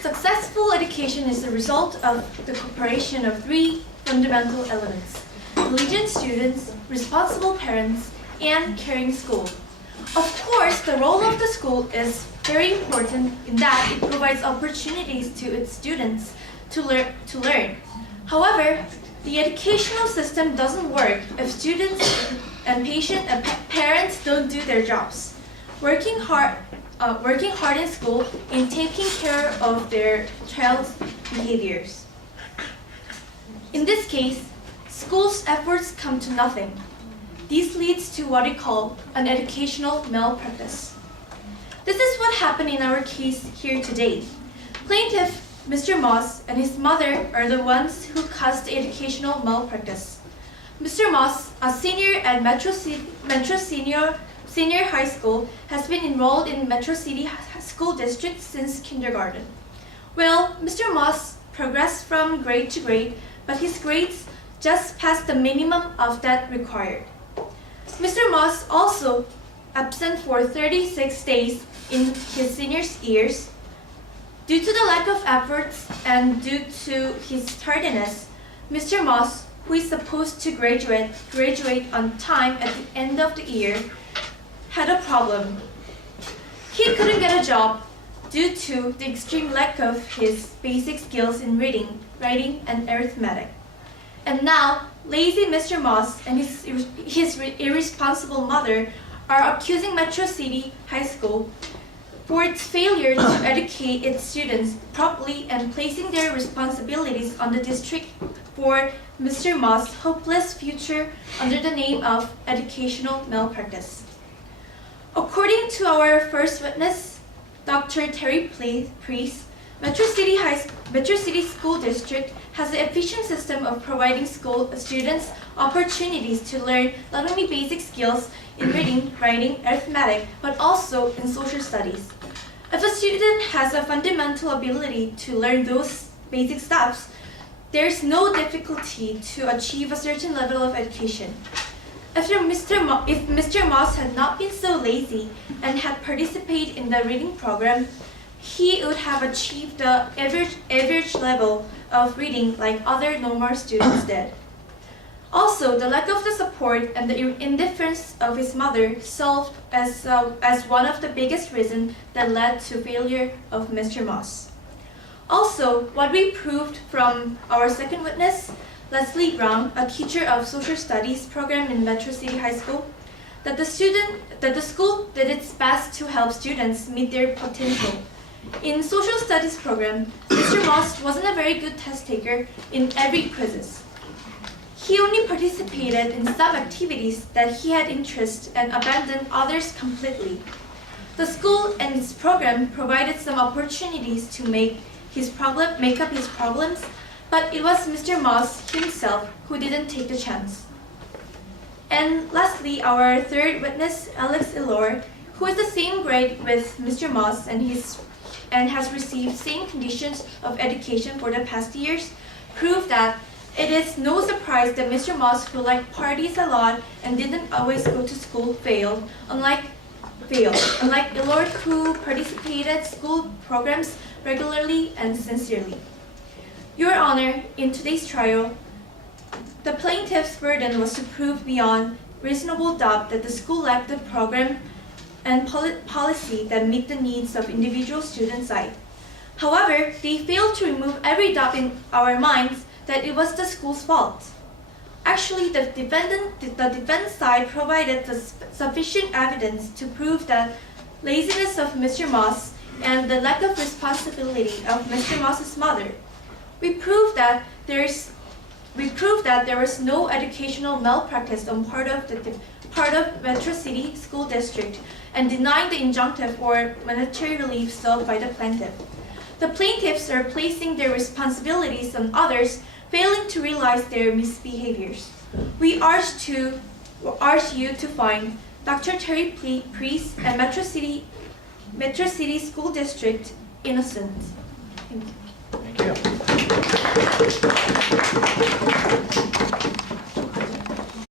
Successful education is the result of the cooperation of three fundamental elements: diligent students, responsible parents, and caring school. Of course, the role of the school is very important in that it provides opportunities to its students to learn. However, the educational system doesn't work if students and parents don't do their jobs. Working hard in school in taking care of their child's behaviors. In this case, school's efforts come to nothing. This leads to what we call an educational malpractice. This is what happened in our case here today. Plaintiff Mr. Moss and his mother are the ones who caused the educational malpractice. Mr. Moss, a senior at Metro Senior High School, has been enrolled in Metro City School District since kindergarten. Well, Mr. Moss progressed from grade to grade, but his grades just passed the minimum of that required. Mr. Moss also absent for 36 days in his senior years. Due to the lack of efforts and due to his tardiness, Mr. Moss, who is supposed to graduate on time at the end of the year, had a problem. He couldn't get a job due to the extreme lack of his basic skills in reading, writing, and arithmetic. And now, lazy Mr. Moss and his irresponsible mother are accusing Metro City High School for its failure to educate its students properly and placing their responsibilities on the district for Mr. Moss' hopeless future under the name of educational malpractice. According to our first witness, Dr. Terry Priest, Metro City School District has an efficient system of providing school students opportunities to learn not only basic skills in reading, writing, arithmetic, but also in social studies. If a student has a fundamental ability to learn those basic stuffs, there's no difficulty to achieve a certain level of education. If Mr. Moss had not been so lazy and had participated in the reading program, he would have achieved the average level of reading like other normal students did. Also, the lack of the support and the indifference of his mother served as one of the biggest reasons that led to failure of Mr. Moss. Also, what we proved from our second witness, Leslie Brown, a teacher of social studies program in Metro City High School, that the school did its best to help students meet their potential. In social studies program, Mr. Moss wasn't a very good test taker in every quizzes. He only participated in some activities that he had interest and abandoned others completely. The school and its program provided some opportunities to make up his problems, but it was Mr. Moss himself who didn't take the chance. And lastly, our third witness, Alex Elor, who is the same grade with Mr. Moss and has received same conditions of education for the past years, proved that it is no surprise that Mr. Moss, who liked parties a lot and didn't always go to school, failed. Unlike Elor, who participated school programs regularly and sincerely. Your Honor, in today's trial, the plaintiff's burden was to prove beyond reasonable doubt that the school lacked the program and policy that meet the needs of individual students' side. However, they failed to remove every doubt in our minds that it was the school's fault. Actually, the defense side provided the sufficient evidence to prove the laziness of Mr. Moss and the lack of responsibility of Mr. Moss's mother. We proved that there was no educational malpractice on part of Metro City School District and denying the injunctive or monetary relief sought by the plaintiff. The plaintiffs are placing their responsibilities on others, failing to realize their misbehaviors. We urge you to find Dr. Terry Priest and Metro City School District innocent. Thank you. Thank you.